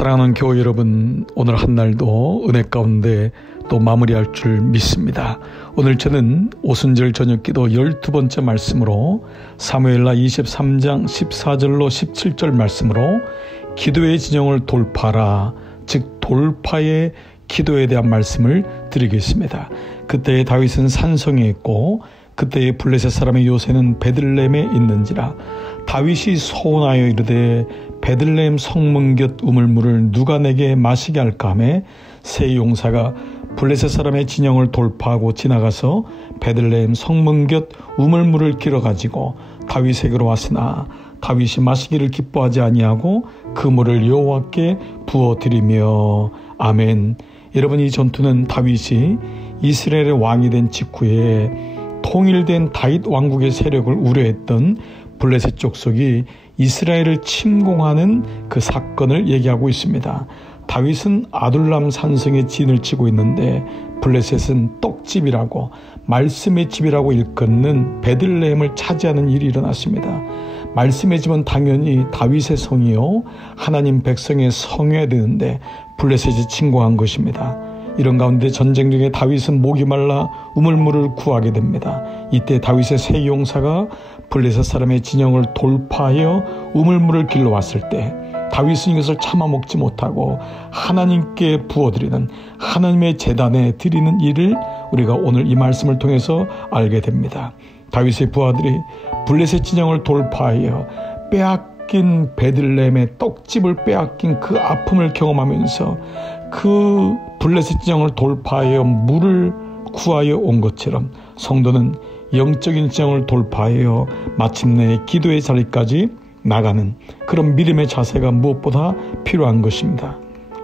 사랑하는 교회 여러분, 오늘 한 날도 은혜 가운데 또 마무리할 줄 믿습니다. 오늘 저는 오순절 저녁기도 12번째 말씀으로 사무엘하 23장 14절로 17절 말씀으로 기도의 진영을 돌파하라, 즉 돌파의 기도에 대한 말씀을 드리겠습니다. 그때의 다윗은 산성에 있고 그때의 블레셋 사람의 요새는 베들레헴에 있는지라. 다윗이 소원하여 이르되 베들레헴 성문 곁 우물물을 누가 내게 마시게 할까 하매 세 용사가 블레셋 사람의 진영을 돌파하고 지나가서 베들레헴 성문 곁 우물물을 길어 가지고 다윗에게로 왔으나 다윗이 마시기를 기뻐하지 아니하고 그 물을 여호와께 부어 드리며. 아멘. 여러분, 이 전투는 다윗이 이스라엘의 왕이 된 직후에 통일된 다윗 왕국의 세력을 우려했던 블레셋 족속이 이스라엘을 침공하는 그 사건을 얘기하고 있습니다. 다윗은 아둘람 산성에 진을 치고 있는데 블레셋은 떡집이라고, 말씀의 집이라고 일컫는 베들레헴을 차지하는 일이 일어났습니다. 말씀의 집은 당연히 다윗의 성이요 하나님 백성의 성이어야 되는데 블레셋이 침공한 것입니다. 이런 가운데 전쟁 중에 다윗은 목이 말라 우물물을 구하게 됩니다. 이때 다윗의 세 용사가 블레셋 사람의 진영을 돌파하여 우물물을 길러 왔을 때 다윗은 이것을 참아 먹지 못하고 하나님께 부어드리는, 하나님의 제단에 드리는 일을 우리가 오늘 이 말씀을 통해서 알게 됩니다. 다윗의 부하들이 블레셋 진영을 돌파하여 빼앗긴 베들레헴의 떡집을 빼앗긴 그 아픔을 경험하면서 그 블레셋 진영을 돌파하여 물을 구하여 온 것처럼 성도는 영적인 진영을 돌파하여 마침내 기도의 자리까지 나가는 그런 믿음의 자세가 무엇보다 필요한 것입니다.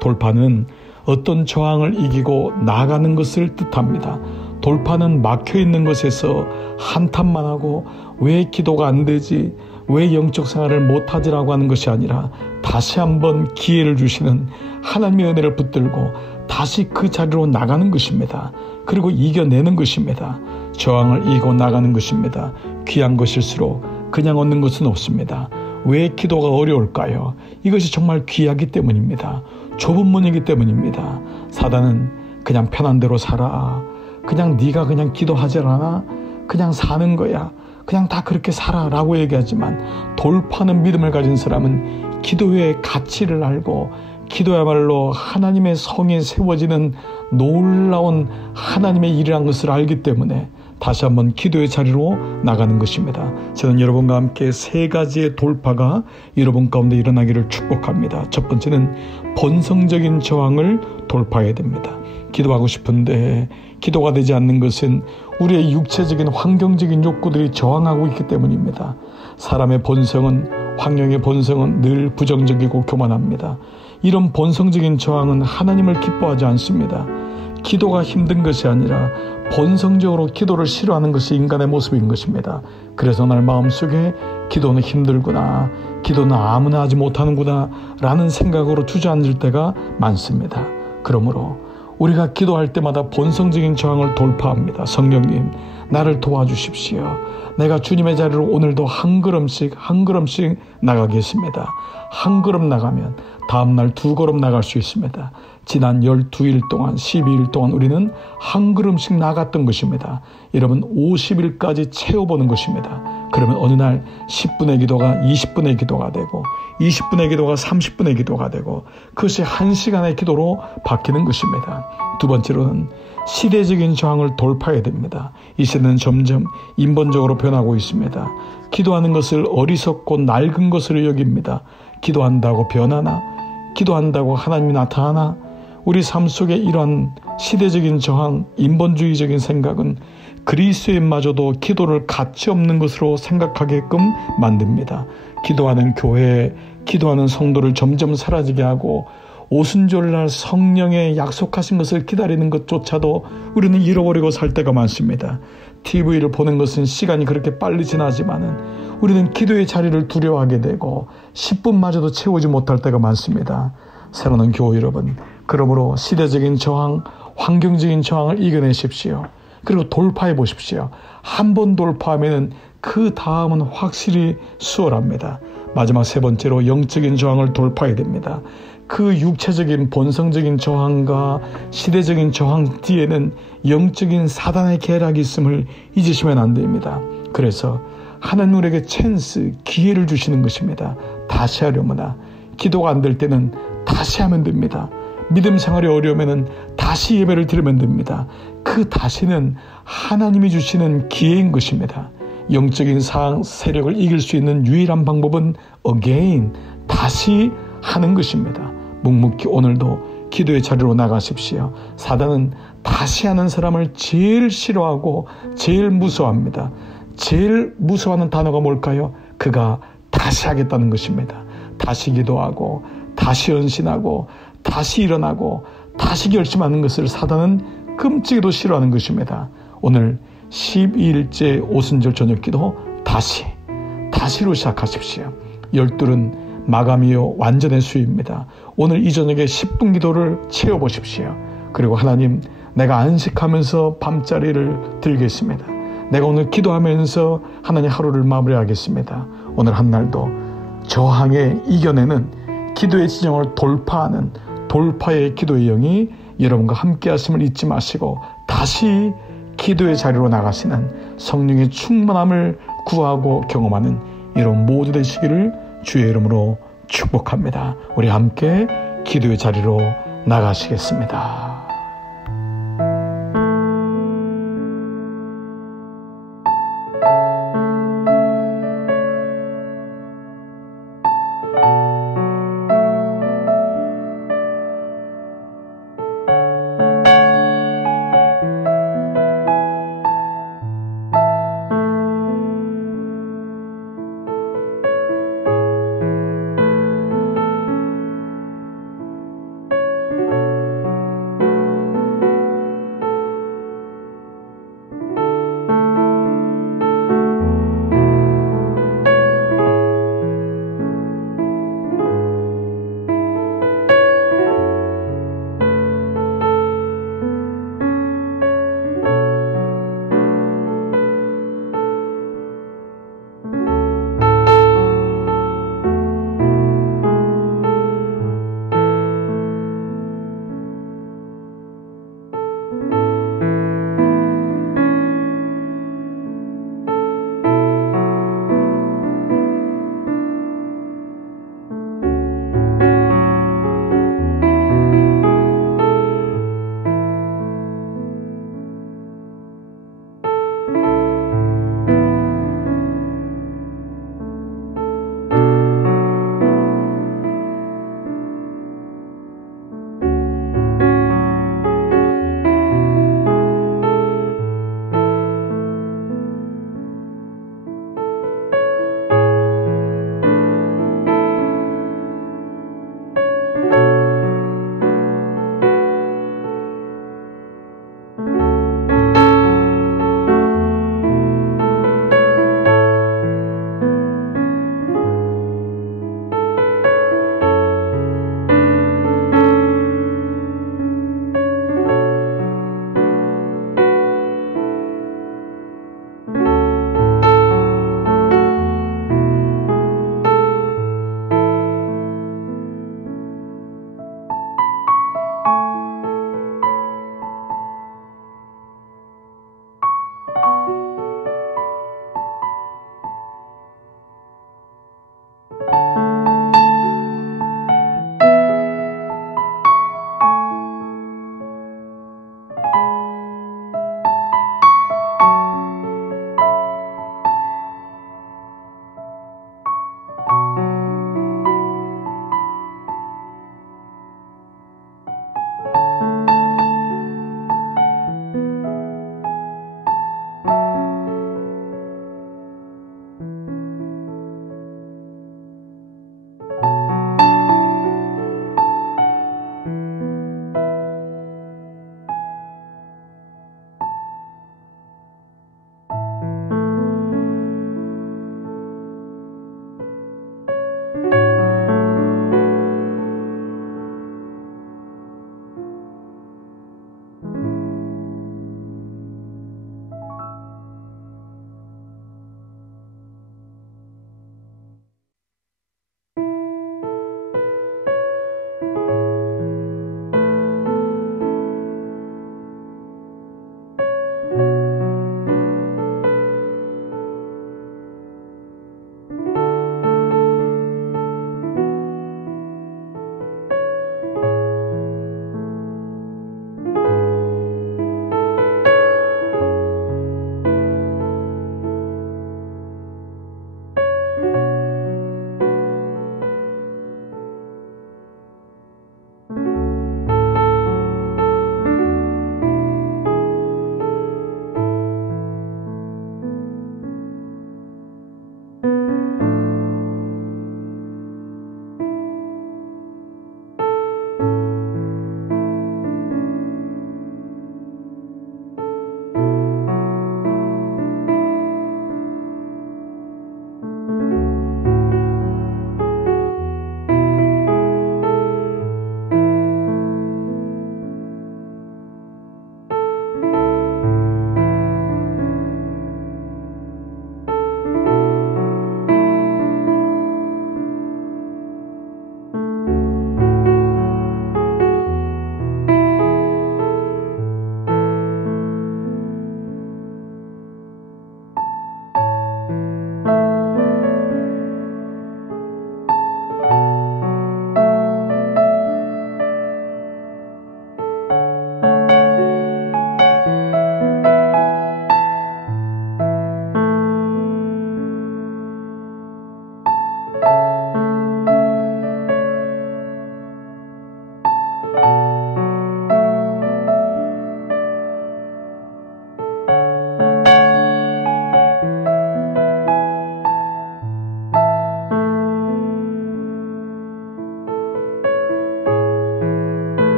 돌파는 어떤 저항을 이기고 나가는 것을 뜻합니다. 돌파는 막혀있는 것에서 한탄만 하고 왜 기도가 안 되지, 왜 영적 생활을 못하지라고 하는 것이 아니라 다시 한번 기회를 주시는 하나님의 은혜를 붙들고 다시 그 자리로 나가는 것입니다. 그리고 이겨내는 것입니다. 저항을 이기고 나가는 것입니다. 귀한 것일수록 그냥 얻는 것은 없습니다. 왜 기도가 어려울까요? 이것이 정말 귀하기 때문입니다. 좁은 문이기 때문입니다. 사단은 그냥 편한 대로 살아, 그냥 네가 그냥 기도하지 않아, 그냥 사는 거야, 그냥 다 그렇게 살아 라고 얘기하지만, 돌파하는 믿음을 가진 사람은 기도의 가치를 알고 기도야말로 하나님의 성에 세워지는 놀라운 하나님의 일이라는 것을 알기 때문에 다시 한번 기도의 자리로 나가는 것입니다. 저는 여러분과 함께 세 가지의 돌파가 여러분 가운데 일어나기를 축복합니다. 첫 번째는 본성적인 저항을 돌파해야 됩니다. 기도하고 싶은데 기도가 되지 않는 것은 우리의 육체적인 환경적인 욕구들이 저항하고 있기 때문입니다. 사람의 본성은, 환경의 본성은 늘 부정적이고 교만합니다. 이런 본성적인 저항은 하나님을 기뻐하지 않습니다. 기도가 힘든 것이 아니라 본성적으로 기도를 싫어하는 것이 인간의 모습인 것입니다. 그래서 날 마음속에 기도는 힘들구나, 기도는 아무나 하지 못하는구나 라는 생각으로 주저앉을 때가 많습니다. 그러므로 우리가 기도할 때마다 본성적인 저항을 돌파합니다. 성령님, 나를 도와주십시오. 내가 주님의 자리로 오늘도 한 걸음씩 나가겠습니다. 한 걸음 나가면 다음날 두 걸음 나갈 수 있습니다. 지난 12일 동안, 12일 동안 우리는 한 걸음씩 나갔던 것입니다. 여러분, 50일까지 채워보는 것입니다. 그러면 어느 날 10분의 기도가 20분의 기도가 되고 20분의 기도가 30분의 기도가 되고 그것이 1시간의 기도로 바뀌는 것입니다. 두 번째로는 시대적인 저항을 돌파해야 됩니다. 이 시대는 점점 인본적으로 변하고 있습니다. 기도하는 것을 어리석고 낡은 것으로 여깁니다. 기도한다고 변하나? 기도한다고 하나님이 나타나나? 우리 삶 속에 이러한 시대적인 저항, 인본주의적인 생각은 그리스도인마저도 기도를 가치 없는 것으로 생각하게끔 만듭니다. 기도하는 교회, 기도하는 성도를 점점 사라지게 하고 오순절날 성령의 약속하신 것을 기다리는 것조차도 우리는 잃어버리고 살 때가 많습니다. TV를 보는 것은 시간이 그렇게 빨리 지나지만은 우리는 기도의 자리를 두려워하게 되고 10분마저도 채우지 못할 때가 많습니다. 사랑하는 교회 여러분, 그러므로 시대적인 저항, 환경적인 저항을 이겨내십시오. 그리고 돌파해 보십시오. 한 번 돌파하면 그 다음은 확실히 수월합니다. 마지막 세 번째로 영적인 저항을 돌파해야 됩니다. 그 육체적인 본성적인 저항과 시대적인 저항 뒤에는 영적인 사단의 계략이 있음을 잊으시면 안 됩니다. 그래서 하나님 우리에게 찬스, 기회를 주시는 것입니다. 다시 하려무나 기도가 안 될 때는 다시 하면 됩니다. 믿음 생활이 어려우면 다시 예배를 드리면 됩니다. 그 다시는 하나님이 주시는 기회인 것입니다. 영적인 세력을 이길 수 있는 유일한 방법은 again, 다시 하는 것입니다. 묵묵히 오늘도 기도의 자리로 나가십시오. 사단은 다시 하는 사람을 제일 싫어하고 제일 무서워합니다. 제일 무서워하는 단어가 뭘까요? 그가 다시 하겠다는 것입니다. 다시 기도하고 다시 헌신하고 다시 일어나고 다시 결심하는 것을 사단은 끔찍이도 싫어하는 것입니다. 오늘 12일째 오순절 저녁기도 다시로 시작하십시오. 12는 마감이요 완전의 수입니다. 오늘 이 저녁에 10분 기도를 채워보십시오. 그리고 하나님, 내가 안식하면서 밤자리를 들겠습니다. 내가 오늘 기도하면서 하나님 하루를 마무리하겠습니다. 오늘 한 날도 저항에 이겨내는 기도의 지정을 돌파하는 돌파의 기도의 영이 여러분과 함께 하심을 잊지 마시고 다시 기도의 자리로 나가시는 성령의 충만함을 구하고 경험하는 이런 모두 되시기를 주의 이름으로 축복합니다. 우리 함께 기도의 자리로 나가시겠습니다.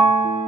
주